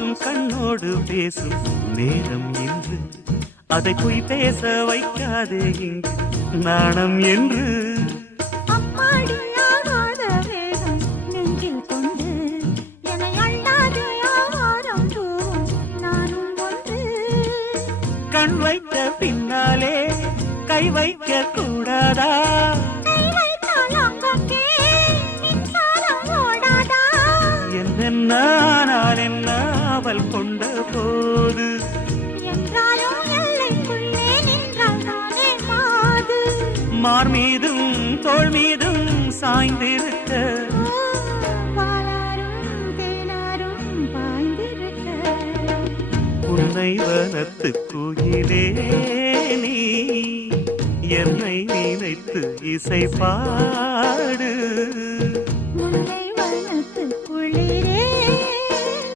கூசும் கண்ணோடு பேசும் நேரம் என்று அதை பொய் பேச வைக்காதே இங்கு நாணம் என்று கண் வைத்த பின்னாலே கை வைக்க கூடாதா என்னென்னால் என்ன அவள் கொண்ட போது மார் மீதும் தோள் மீதும் சாய்ந்திருக்க உன்னை வனத்து குயிலே நீ என்னை நினைத்து இசை பாடு